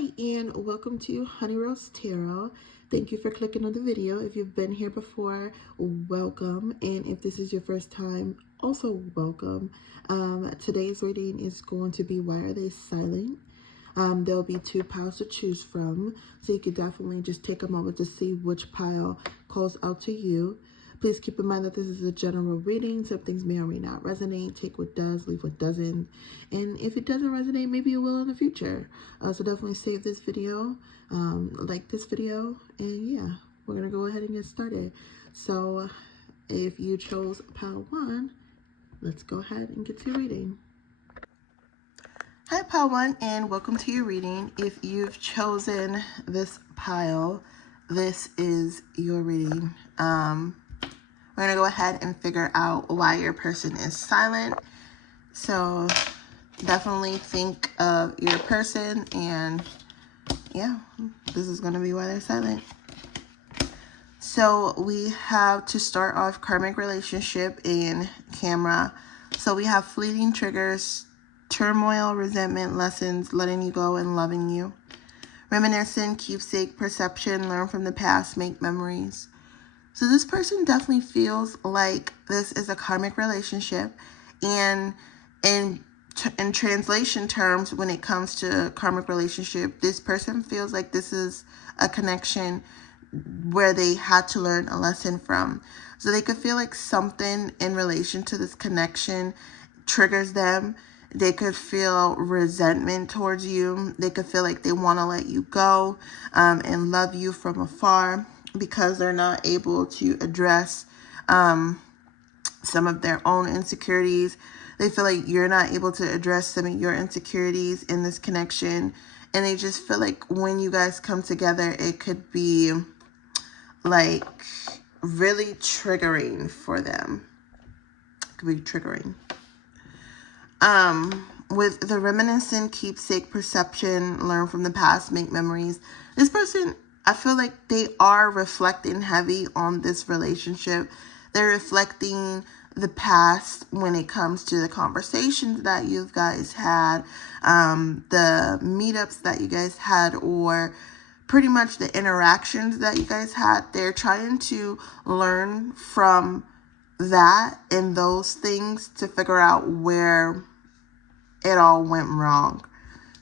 Hi, and welcome to Honeyrosetarot. Thank you for clicking on the video. If you've been here before, welcome. And if this is your first time, also welcome. Today's reading is going to be Why Are They Silent? There'll be two piles to choose from, so you could definitely just take a moment to see which pile calls out to you. Please keep in mind that this is a general reading. Some things may or may not resonate. Take what does, leave what doesn't. And if it doesn't resonate, maybe it will in the future. So definitely save this video, like this video, and yeah, we're going to go ahead and get started. So if you chose pile 1, let's go ahead and get to reading. Hi, pile 1, and welcome to your reading. If you've chosen this pile, this is your reading. We're going to go ahead and figure out why your person is silent. So definitely think of your person, and yeah, this is going to be why they're silent. So we have to start off karmic relationship in camera. So we have fleeting triggers, turmoil, resentment, lessons, letting you go and loving you. Reminiscent, keepsake, perception, learn from the past, make memories. So this person definitely feels like this is a karmic relationship, and in translation terms, when it comes to karmic relationship, this person feels like this is a connection where they had to learn a lesson from. So they could feel like something in relation to this connection triggers them. They could feel resentment towards you. They could feel like they want to let you go and love you from afar, because they're not able to address some of their own insecurities. They feel like you're not able to address some of your insecurities in this connection. And they just feel like when you guys come together, it could be like really triggering for them. It could be triggering. With the reminiscent, keepsake, perception, learn from the past, make memories. This person, I feel like they are reflecting heavy on this relationship. They're reflecting the past when it comes to the conversations that you guys had, the meetups that you guys had, or pretty much the interactions that you guys had. They're trying to learn from that and those things to figure out where it all went wrong.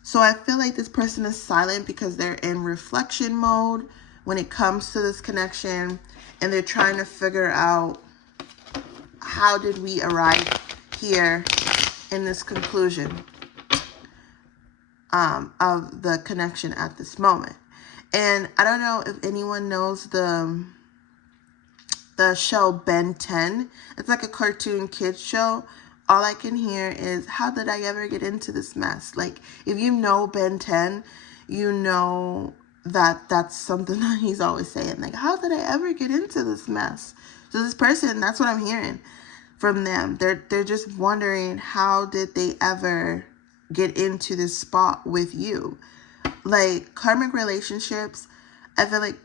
So I feel like this person is silent because they're in reflection mode when it comes to this connection, and they're trying to figure out, how did we arrive here in this conclusion of the connection at this moment. And I don't know if anyone knows the show Ben 10. It's like a cartoon kids show. All I can hear is, how did I ever get into this mess? Like, if you know Ben 10, you know that that's something that he's always saying. Like, how did I ever get into this mess? So this person, that's what I'm hearing from them. They're just wondering, how did they ever get into this spot with you? Like, karmic relationships, I feel like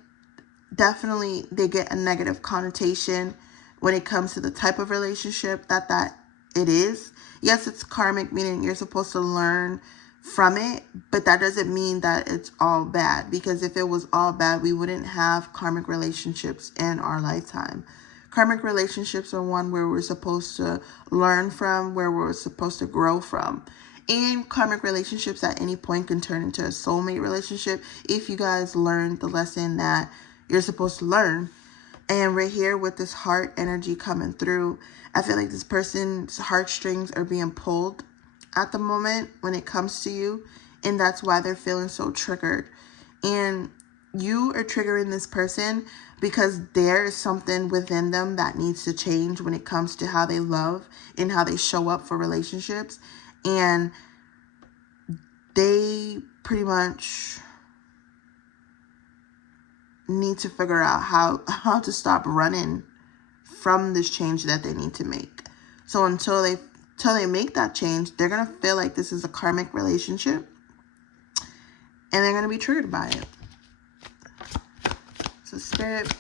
definitely they get a negative connotation when it comes to the type of relationship that it is. Yes, it's karmic, meaning you're supposed to learn from it, but that doesn't mean that it's all bad, because if it was all bad, we wouldn't have karmic relationships in our lifetime. Karmic relationships are one where we're supposed to learn from, where we're supposed to grow from. And karmic relationships at any point can turn into a soulmate relationship if you guys learn the lesson that you're supposed to learn. And right here with this heart energy coming through, I feel like this person's heartstrings are being pulled at the moment when it comes to you. And that's why they're feeling so triggered. And you are triggering this person because there is something within them that needs to change when it comes to how they love and how they show up for relationships. And they pretty much need to figure out how to stop running from this change that they need to make. So until they make that change, they're going to feel like this is a karmic relationship, and they're going to be triggered by it. So Spirit,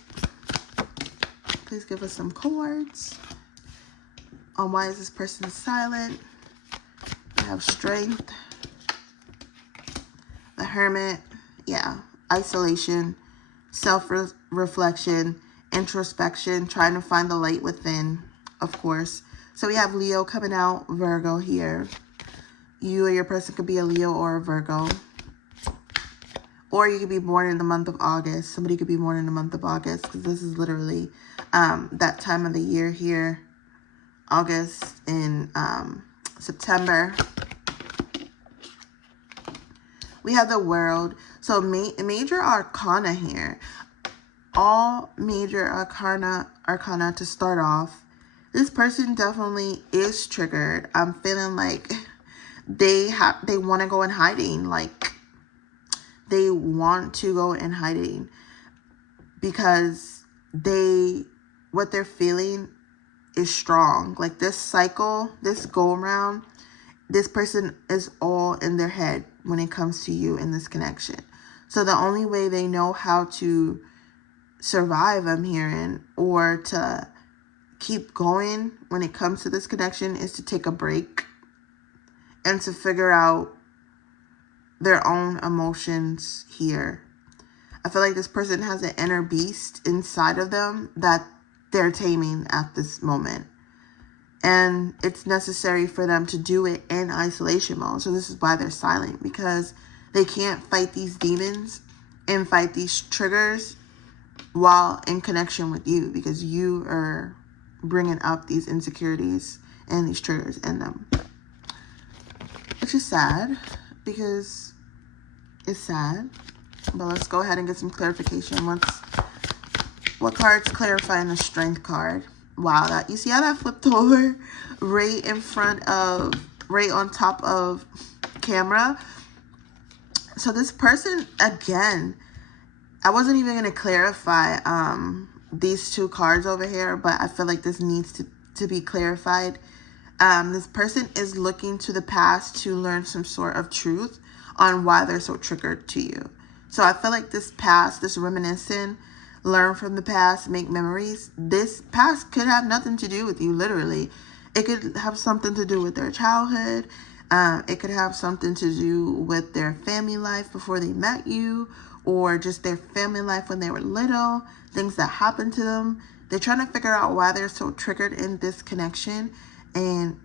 please give us some cards on why is this person silent. We have Strength, the Hermit, yeah, isolation, self-reflection, introspection, trying to find the light within, of course. So we have Leo coming out, Virgo here. You or your person could be a Leo or a Virgo. Or you could be born in the month of August. Somebody could be born in the month of August, because this is literally that time of the year here. August and September. We have the World. So major arcana here. All major arcana to start off. This person definitely is triggered. I'm feeling like they want to go in hiding. Like, they want to go in hiding because what they're feeling is strong. Like, this cycle, this go around, this person is all in their head when it comes to you in this connection. So the only way they know how to survive, I'm hearing, or to keep going when it comes to this connection, is to take a break and to figure out their own emotions here. I feel like this person has an inner beast inside of them that they're taming at this moment. And it's necessary for them to do it in isolation mode. So this is why they're silent, because they can't fight these demons and fight these triggers while in connection with you, because you are bringing up these insecurities and these triggers in them. Which is sad, because it's sad. But let's go ahead and get some clarification. What cards clarify in the Strength card? Wow, that, you see how that flipped over right on top of camera? So this person, again, I wasn't even going to clarify these two cards over here, but I feel like this needs to be clarified. This person is looking to the past to learn some sort of truth on why they're so triggered to you. So I feel like this past, this reminiscing, learn from the past, make memories. This past could have nothing to do with you, literally. It could have something to do with their childhood. It could have something to do with their family life before they met you, or just their family life when they were little, things that happened to them. They're trying to figure out why they're so triggered in this connection, and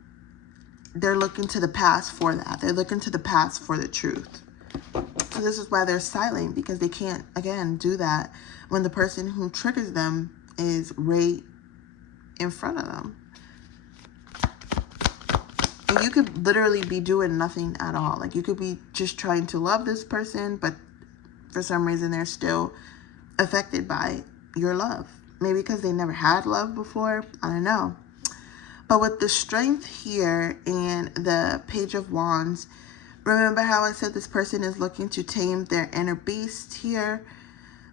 they're looking to the past for that. They're looking to the past for the truth. So this is why they're silent, because they can't, again, do that when the person who triggers them is right in front of them. And you could literally be doing nothing at all. Like, you could be just trying to love this person, but for some reason they're still affected by your love. Maybe because they never had love before. I don't know. But with the Strength here and the Page of Wands, remember how I said this person is looking to tame their inner beast here?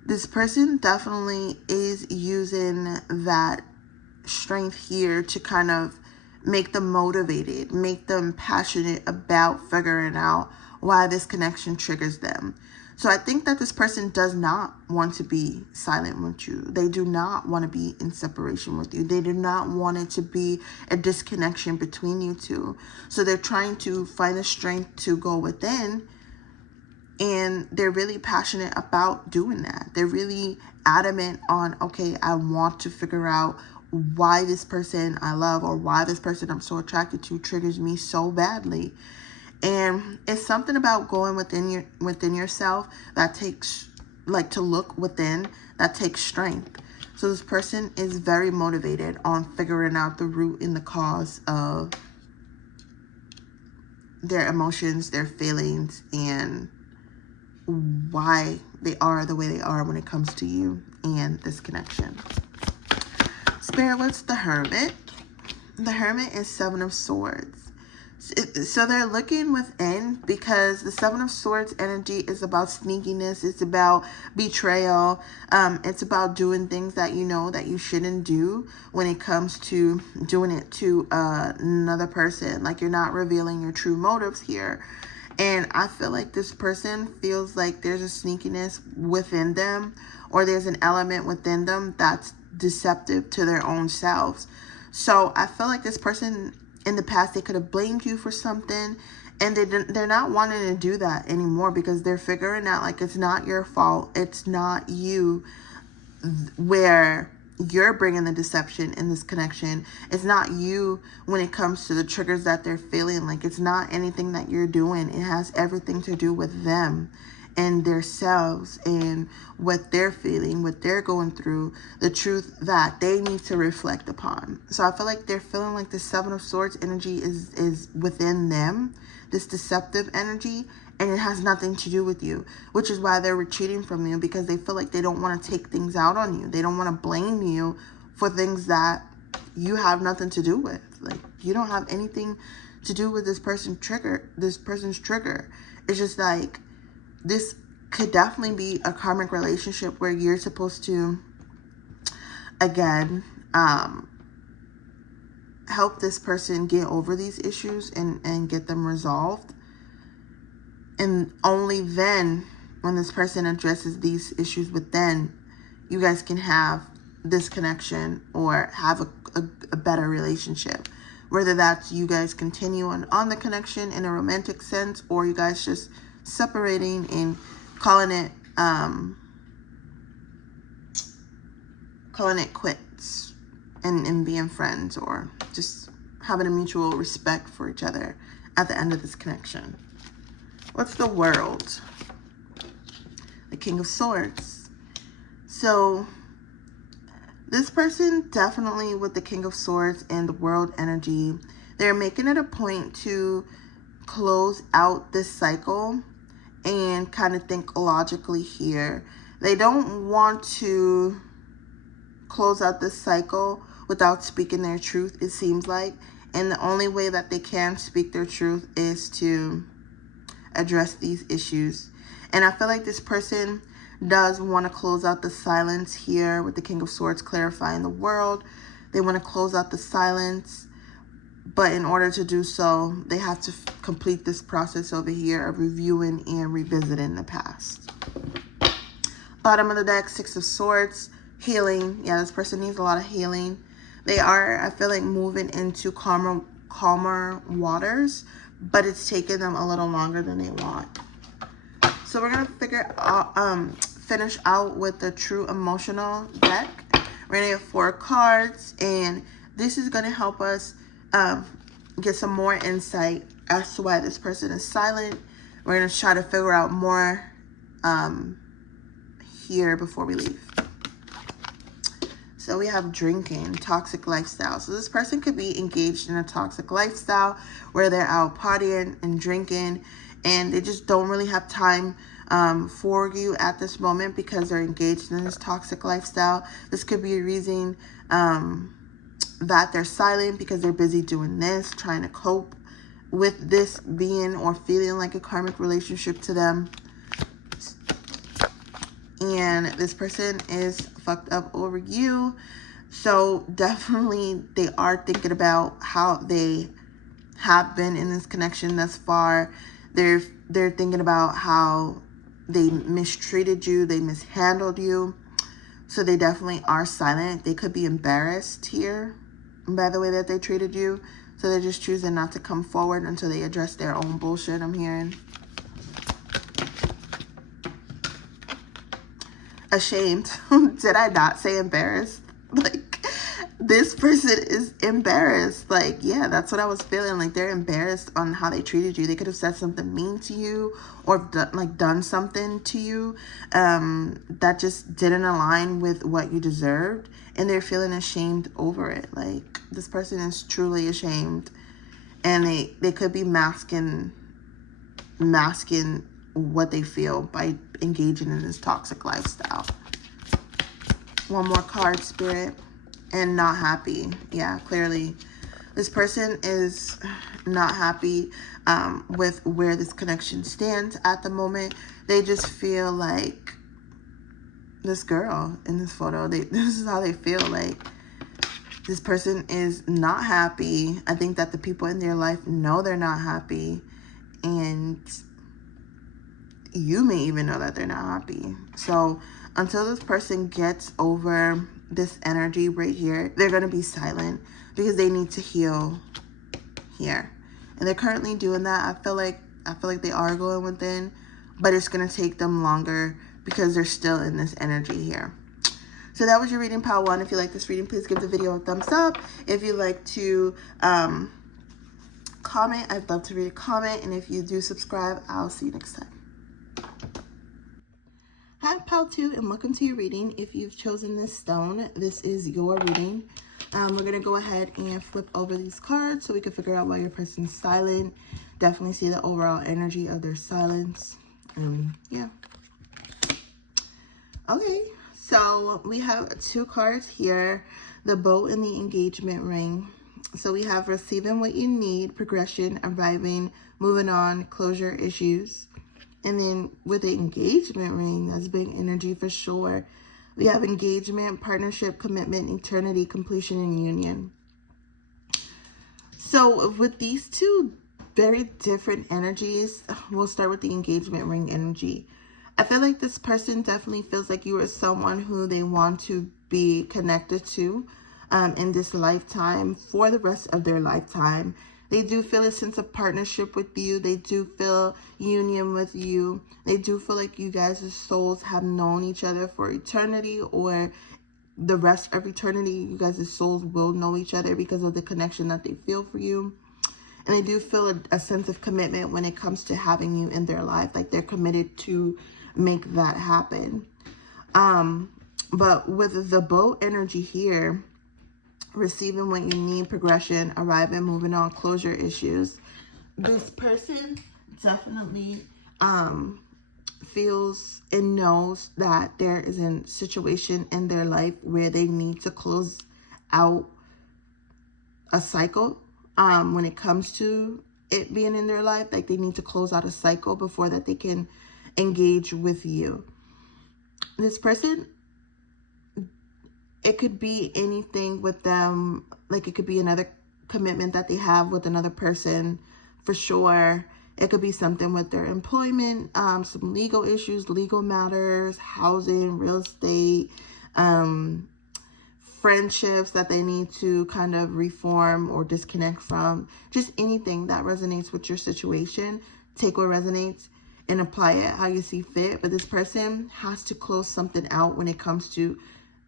This person definitely is using that strength here to kind of make them motivated, make them passionate about figuring out why this connection triggers them. So I think that this person does not want to be silent with you. They do not want to be in separation with you. They do not want it to be a disconnection between you two. So they're trying to find the strength to go within, and they're really passionate about doing that. They're really adamant on, okay, I want to figure out why this person I love, or why this person I'm so attracted to, triggers me so badly. And it's something about going within yourself that takes, like, to look within, that takes strength. So this person is very motivated on figuring out the root and the cause of their emotions, their feelings, and why they are the way they are when it comes to you and this connection. Spirit, what's the Hermit? The Hermit is Seven of Swords. So they're looking within, because the Seven of Swords energy is about sneakiness. It's about betrayal. It's about doing things that you know that you shouldn't do when it comes to doing it to another person. Like, you're not revealing your true motives here. And I feel like this person feels like there's a sneakiness within them, or there's an element within them that's deceptive to their own selves. So I feel like this person, in the past, they could have blamed you for something, And they're not wanting to do that anymore because they're figuring out like it's not your fault. It's not you where you're bringing the deception in this connection. It's not you when it comes to the triggers that they're feeling. Like it's not anything that you're doing. It has everything to do with them and their selves and what they're feeling, what they're going through, the truth that they need to reflect upon. So I feel like they're feeling like the Seven of Swords energy is within them, this deceptive energy, and it has nothing to do with you, which is why they're retreating from you, because they feel like they don't want to take things out on you. They don't want to blame you for things that you have nothing to do with. Like you don't have anything to do with this person's trigger. It's just like, this could definitely be a karmic relationship where you're supposed to, again, help this person get over these issues and get them resolved. And only then, when this person addresses these issues within, you guys can have this connection or have a better relationship. Whether that's you guys continue on the connection in a romantic sense, or you guys just separating and calling it quits and being friends, or just having a mutual respect for each other at the end of this connection. What's the World? The King of Swords. So this person definitely, with the King of Swords and the World energy, they're making it a point to close out this cycle and kind of think logically here. They don't want to close out this cycle without speaking their truth, it seems like. And the only way that they can speak their truth is to address these issues. And I feel like this person does want to close out the silence here with the King of Swords clarifying the world. They want to close out the silence. But in order to do so, they have to complete this process over here of reviewing and revisiting the past. Bottom of the deck, Six of Swords, healing. Yeah, this person needs a lot of healing. They are, I feel like, moving into calmer waters, but it's taken them a little longer than they want. So we're going to finish out with the True Emotional deck. We're going to get 4 cards, and this is going to help us get some more insight as to why this person is silent. We're going to try to figure out more here before we leave. So we have drinking, toxic lifestyle. So this person could be engaged in a toxic lifestyle where they're out partying and drinking, and they just don't really have time for you at this moment because they're engaged in this toxic lifestyle. This could be a reason that they're silent because they're busy doing this, trying to cope with this being or feeling like a karmic relationship to them. And this person is fucked up over you. So definitely they are thinking about how they have been in this connection thus far. They're thinking about how they mistreated you, they mishandled you. So they definitely are silent. They could be embarrassed here by the way that they treated you. So they're just choosing not to come forward until they address their own bullshit, I'm hearing. Ashamed. Did I not say embarrassed? Like, this person is embarrassed. Like, yeah, that's what I was feeling. Like, they're embarrassed on how they treated you. They could have said something mean to you or done something to you that just didn't align with what you deserved, and they're feeling ashamed over it. Like, this person is truly ashamed, and they could be masking what they feel by engaging in this toxic lifestyle. One more card, Spirit. And not happy. Yeah, clearly this person is not happy with where this connection stands at the moment. They just feel like this girl in this photo. This is how they feel. Like, this person is not happy. I think that the people in their life know they're not happy, and you may even know that they're not happy. So until this person gets over this energy right here, they're going to be silent because they need to heal here. And they're currently doing that. I feel like they are going within, but it's going to take them longer because they're still in this energy here. So that was your reading, pile 1. If you like this reading, please give the video a thumbs up. If you'd like to comment, I'd love to read a comment. And if you do subscribe, I'll see you next time. Hi, pile 2, and welcome to your reading. If you've chosen this stone, this is your reading. We're going to go ahead and flip over these cards so we can figure out why your person's silent. Definitely see the overall energy of their silence. Yeah. Okay, so we have 2 cards here, the boat and the engagement ring. So we have receiving what you need, progression, arriving, moving on, closure issues. And then with the engagement ring, that's big energy for sure. We have engagement, partnership, commitment, eternity, completion, and union. So with these 2 very different energies, we'll start with the engagement ring energy. I feel like this person definitely feels like you are someone who they want to be connected to in this lifetime for the rest of their lifetime. They do feel a sense of partnership with you. They do feel union with you. They do feel like you guys' souls have known each other for eternity, or the rest of eternity. You guys' souls will know each other because of the connection that they feel for you. And they do feel a sense of commitment when it comes to having you in their life. Like they're committed to make that happen. But with the boat energy here, receiving what you need, progression, arriving, moving on, closure issues. This person definitely feels and knows that there is a situation in their life where they need to close out a cycle when it comes to it being in their life. Like they need to close out a cycle before that they can engage with you. This person, it could be anything with them. Like it could be another commitment that they have with another person for sure. It could be something with their employment, some legal issues, legal matters, housing, real estate, friendships that they need to kind of reform or disconnect from. Just anything that resonates with your situation. Take what resonates and apply it how you see fit. But this person has to close something out when it comes to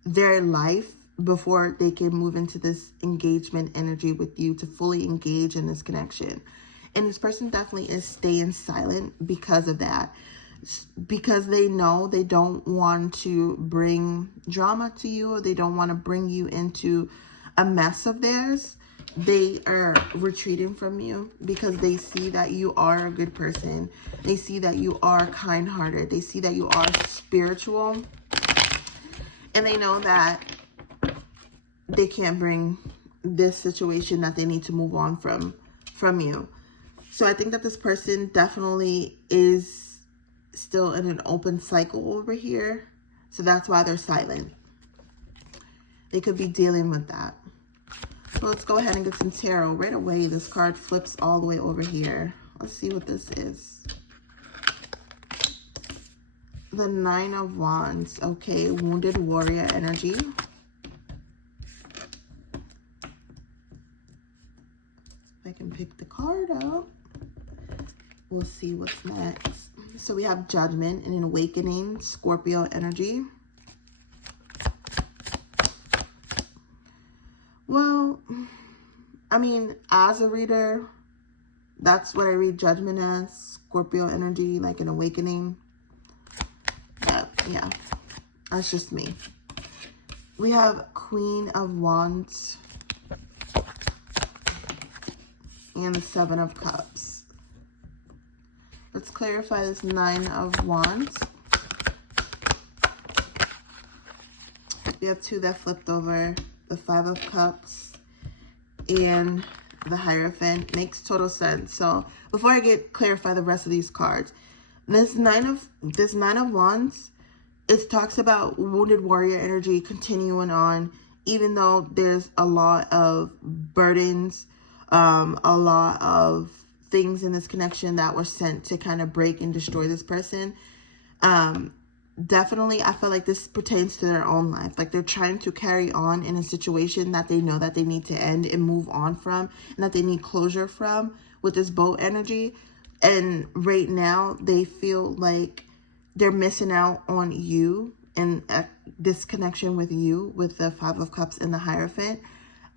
their life before they can move into this engagement energy with you to fully engage in this connection. And this person definitely is staying silent because of that, because they know they don't want to bring drama to you, or they don't want to bring you into a mess of theirs. They are retreating from you because they see that you are a good person. They see that you are kind-hearted. They see that you are spiritual. And they know that they can't bring this situation that they need to move on from you. So I think that this person definitely is still in an open cycle over here. So that's why they're silent. They could be dealing with that. So let's go ahead and get some tarot. Right away, this card flips all the way over here. Let's see what this is. The 9 of Wands. Okay, wounded warrior energy. If I can pick the card up, we'll see what's next. So we have judgment and an awakening, Scorpio energy. Well, I mean, as a reader, that's what I read judgment as, Scorpio energy, like an awakening. But yeah, that's just me. We have Queen of Wands and the 7 of Cups. Let's clarify this 9 of Wands. We have 2 that flipped over, the 5 of Cups and the Hierophant. Makes total sense. So before I clarify the rest of these cards, this 9 of Wands, it talks about wounded warrior energy continuing on, even though there's a lot of burdens, a lot of things in this connection that were sent to kind of break and destroy this person. definitely, I feel like this pertains to their own life. Like they're trying to carry on in a situation that they know that they need to end and move on from, and that they need closure from with this boat energy. And right now they feel like they're missing out on you and this connection with you with the Five of Cups and the Hierophant.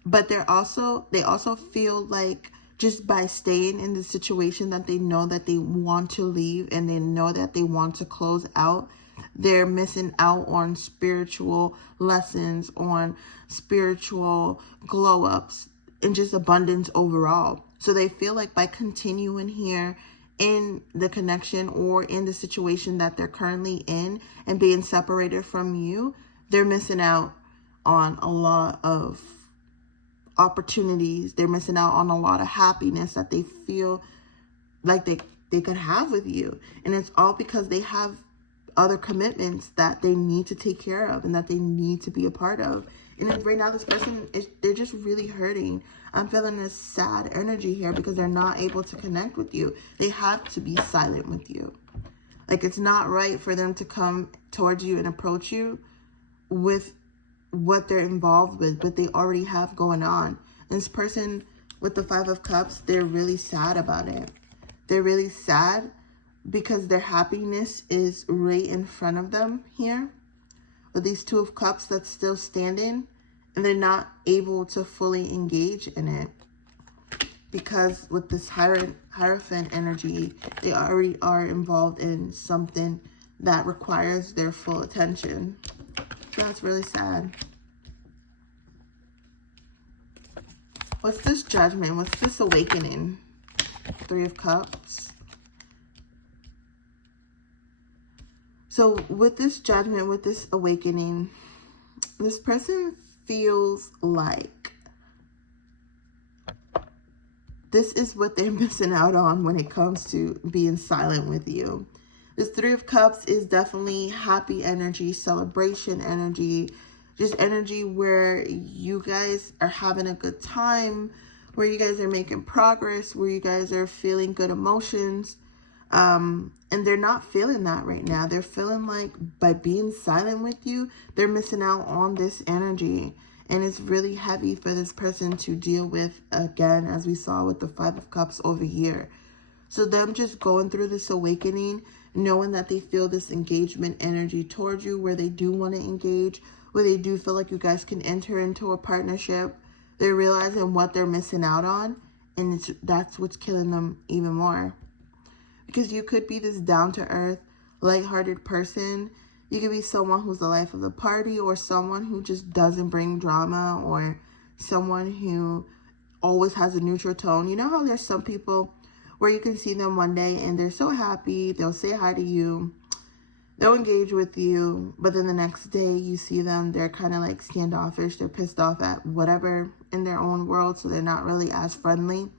But they also feel like just by staying in the situation that they know that they want to leave and they know that they want to close out, they're missing out on spiritual lessons, on spiritual glow ups, and just abundance overall. So they feel like by continuing here in the connection or in the situation that they're currently in and being separated from you, they're missing out on a lot of opportunities. They're missing out on a lot of happiness that they feel like they could have with you. And it's all because they have other commitments that they need to take care of and that they need to be a part of. And right now this person, they're just really hurting. I'm feeling this sad energy here because they're not able to connect with you. They have to be silent with you. Like, it's not right for them to come towards you and approach you with what they're involved with, what they already have going on. And this person with the Five of Cups, they're really sad about it. They're really sad because their happiness is right in front of them here with these Two of Cups that's still standing, and they're not able to fully engage in it because with this Hierophant energy, they already are involved in something that requires their full attention. So that's really sad. What's this Judgment? What's this Awakening? Three of Cups. So with this Judgment, with this Awakening, this person feels like this is what they're missing out on when it comes to being silent with you. This Three of Cups is definitely happy energy, celebration energy, just energy where you guys are having a good time, where you guys are making progress, where you guys are feeling good emotions. And they're not feeling that right now. They're feeling like by being silent with you, they're missing out on this energy. And it's really heavy for this person to deal with, again, as we saw with the Five of Cups over here. So them just going through this awakening, knowing that they feel this engagement energy towards you, where they do want to engage, where they do feel like you guys can enter into a partnership. They're realizing what they're missing out on, and that's what's killing them even more. Because you could be this down-to-earth, lighthearted person. You could be someone who's the life of the party, or someone who just doesn't bring drama, or someone who always has a neutral tone. You know how there's some people where you can see them one day and they're so happy, they'll say hi to you, they'll engage with you, but then the next day you see them, they're kind of like standoffish, they're pissed off at whatever in their own world, so they're not really as friendly.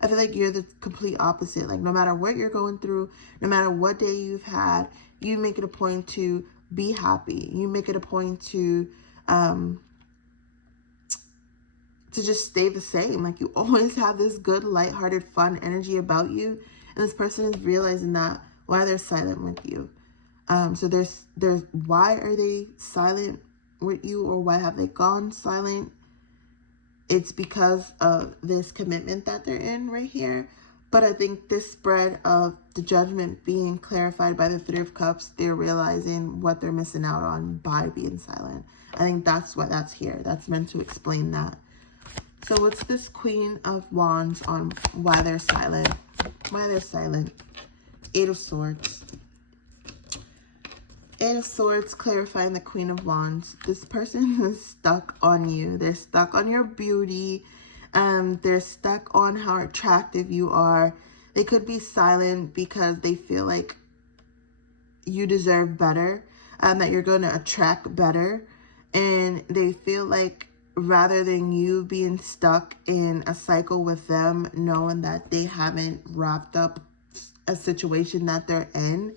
I feel like you're the complete opposite. Like, no matter what you're going through, no matter what day you've had, you make it a point to be happy. You make it a point to just stay the same. Like, you always have this good, lighthearted, fun energy about you. And this person is realizing that while they're silent with you. So there's why are they silent with you, or why have they gone silent? It's because of this commitment that they're in right here. But I think this spread of the Judgment being clarified by the Three of Cups, they're realizing what they're missing out on by being silent. I think that's why that's here. That's meant to explain that. So what's this Queen of Wands on why they're silent? Why they're silent? Eight of Swords. Eight of Swords clarifying the Queen of Wands. This person is stuck on you. They're stuck on your beauty. They're stuck on how attractive you are. They could be silent because they feel like you deserve better, that you're going to attract better. And they feel like rather than you being stuck in a cycle with them, knowing that they haven't wrapped up a situation that they're in,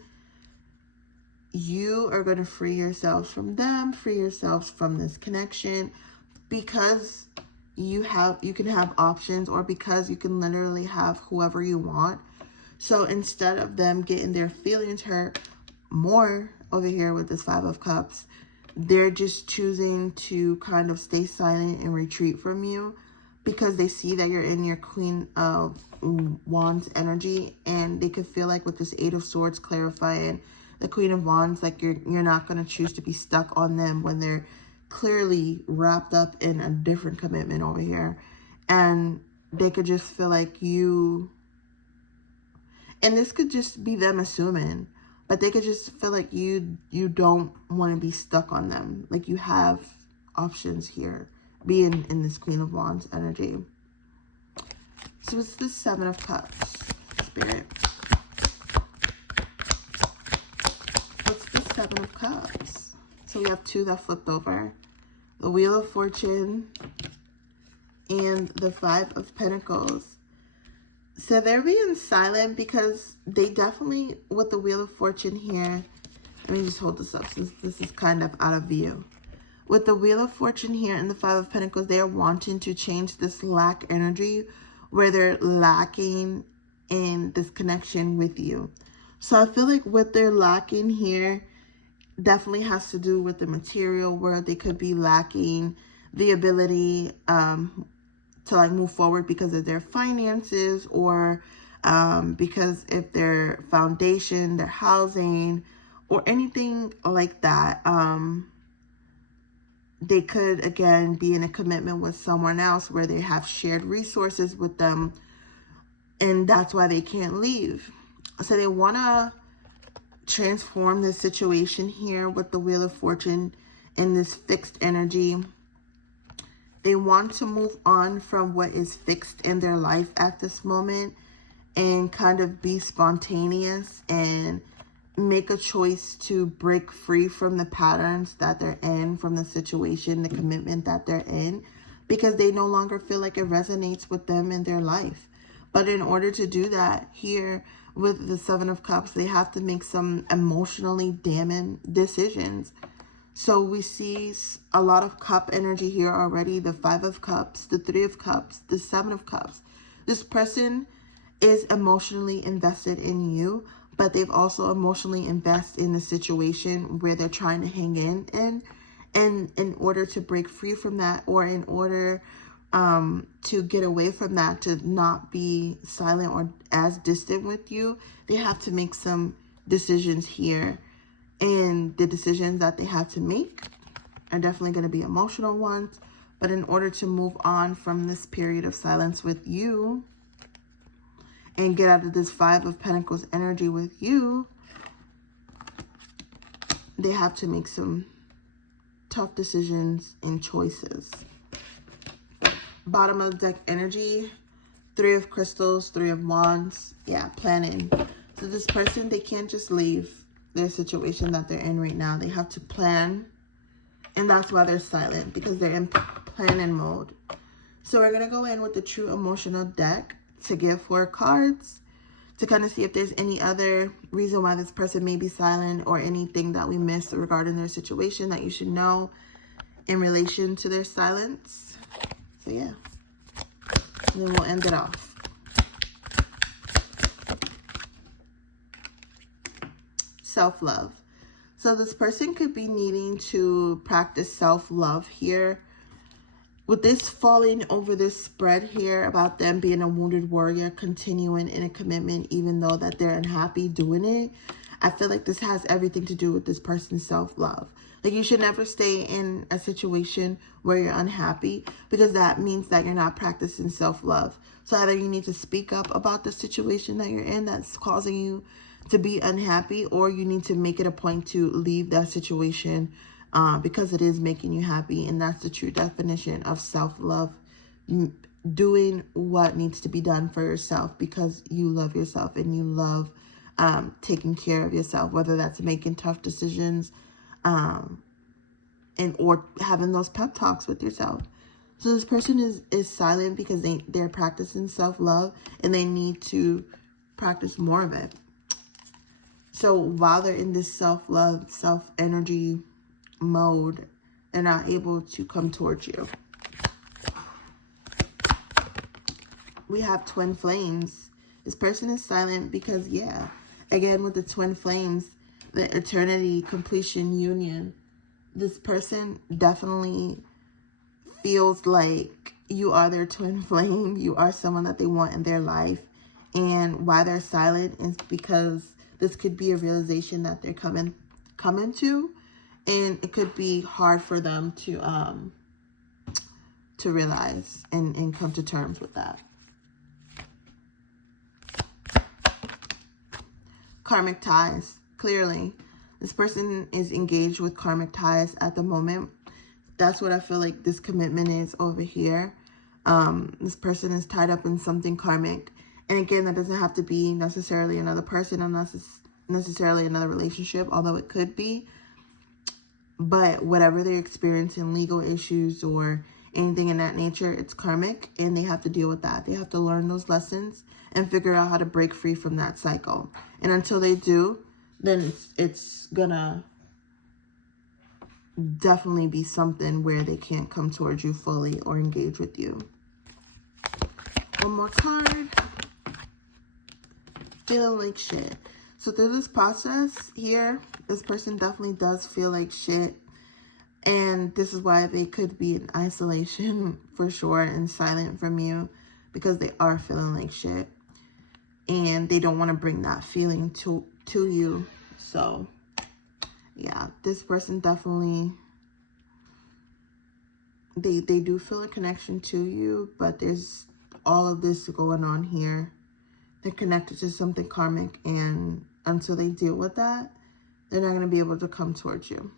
you are going to free yourselves from them, free yourselves from this connection, because you can have options, or because you can literally have whoever you want. So instead of them getting their feelings hurt more over here with this Five of Cups. They're just choosing to kind of stay silent and retreat from you because they see that you're in your Queen of Wands energy, and they could feel like with this Eight of Swords clarifying the Queen of Wands, like you're not going to choose to be stuck on them when they're clearly wrapped up in a different commitment over here. And they could just feel like you, and this could just be them assuming, but they could just feel like you don't want to be stuck on them. Like you have options here, being in this Queen of Wands energy. So it's the Seven of Cups, Spirit. What's the Seven of Cups? So we have two that flipped over. The Wheel of Fortune and the Five of Pentacles. So they're being silent because they definitely, with the Wheel of Fortune here, let me just hold this up since this is kind of out of view. With the Wheel of Fortune here and the Five of Pentacles, they are wanting to change this lack energy where they're lacking in this connection with you. So I feel like what they're lacking here definitely has to do with the material, where they could be lacking the ability to like move forward because of their finances, or because if their foundation, their housing, or anything like that. They could, again, be in a commitment with someone else where they have shared resources with them, and that's why they can't leave. So they want to transform this situation here with the Wheel of Fortune in this fixed energy. They want to move on from what is fixed in their life at this moment and kind of be spontaneous and make a choice to break free from the patterns that they're in, from the situation, the commitment that they're in, because they no longer feel like it resonates with them in their life. But in order to do that, here with the Seven of Cups, they have to make some emotionally damning decisions. So we see a lot of cup energy here already. The Five of Cups, the Three of Cups, the Seven of Cups. This person is emotionally invested in you, but they've also emotionally invested in the situation where they're trying to hang in. And in order to break free from that, or in order to get away from that, to not be silent or as distant with you, they have to make some decisions here. And the decisions that they have to make are definitely going to be emotional ones. But in order to move on from this period of silence with you and get out of this Five of Pentacles energy with you, they have to make some tough decisions and choices. Bottom of the deck energy, Three of Crystals, Three of Wands. Yeah, planning. So this person, they can't just leave their situation that they're in right now. They have to plan, and that's why they're silent, because they're in planning mode. So we're going to go in with the True Emotional deck to give 4 cards to kind of see if there's any other reason why this person may be silent, or anything that we missed regarding their situation that you should know in relation to their silence. So yeah, and then we'll end it off. Self-love. So this person could be needing to practice self-love here. With this falling over this spread here about them being a wounded warrior, continuing in a commitment even though that they're unhappy doing it, I feel like this has everything to do with this person's self-love. Like, you should never stay in a situation where you're unhappy, because that means that you're not practicing self-love. So either you need to speak up about the situation that you're in that's causing you to be unhappy, or you need to make it a point to leave that situation because it is making you happy. And that's the true definition of self-love. Doing what needs to be done for yourself because you love yourself and you love taking care of yourself, whether that's making tough decisions or having those pep talks with yourself. So this person is silent because they're practicing self-love, and they need to practice more of it. So while they're in this self-love, self-energy mode, they're not able to come towards you. We have twin flames. This person is silent because, yeah, again, with the twin flames, the eternity completion union. This person definitely feels like you are their twin flame. You are someone that they want in their life. And why they're silent is because this could be a realization that they're coming to, and it could be hard for them to realize and come to terms with that. Karmic ties. Clearly, this person is engaged with karmic ties at the moment. That's what I feel like this commitment is over here. This person is tied up in something karmic. And again, that doesn't have to be necessarily another person or necessarily another relationship, although it could be. But whatever they're experiencing, legal issues or anything in that nature, it's karmic, and they have to deal with that. They have to learn those lessons and figure out how to break free from that cycle. And until they do, then it's gonna definitely be something where they can't come towards you fully or engage with you. One more card. Feeling like shit. So through this process here, this person definitely does feel like shit. And this is why they could be in isolation for sure and silent from you, because they are feeling like shit. And they don't want to bring that feeling to you. So, yeah, this person definitely, they do feel a connection to you, but there's all of this going on here. They're connected to something karmic, and until they deal with that, they're not going to be able to come towards you.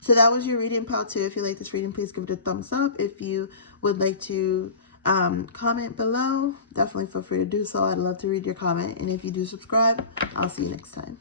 So that was your reading, pile 2. If you like this reading, please give it a thumbs up. If you would like to comment below, definitely feel free to do so. I'd love to read your comment. And if you do subscribe, I'll see you next time.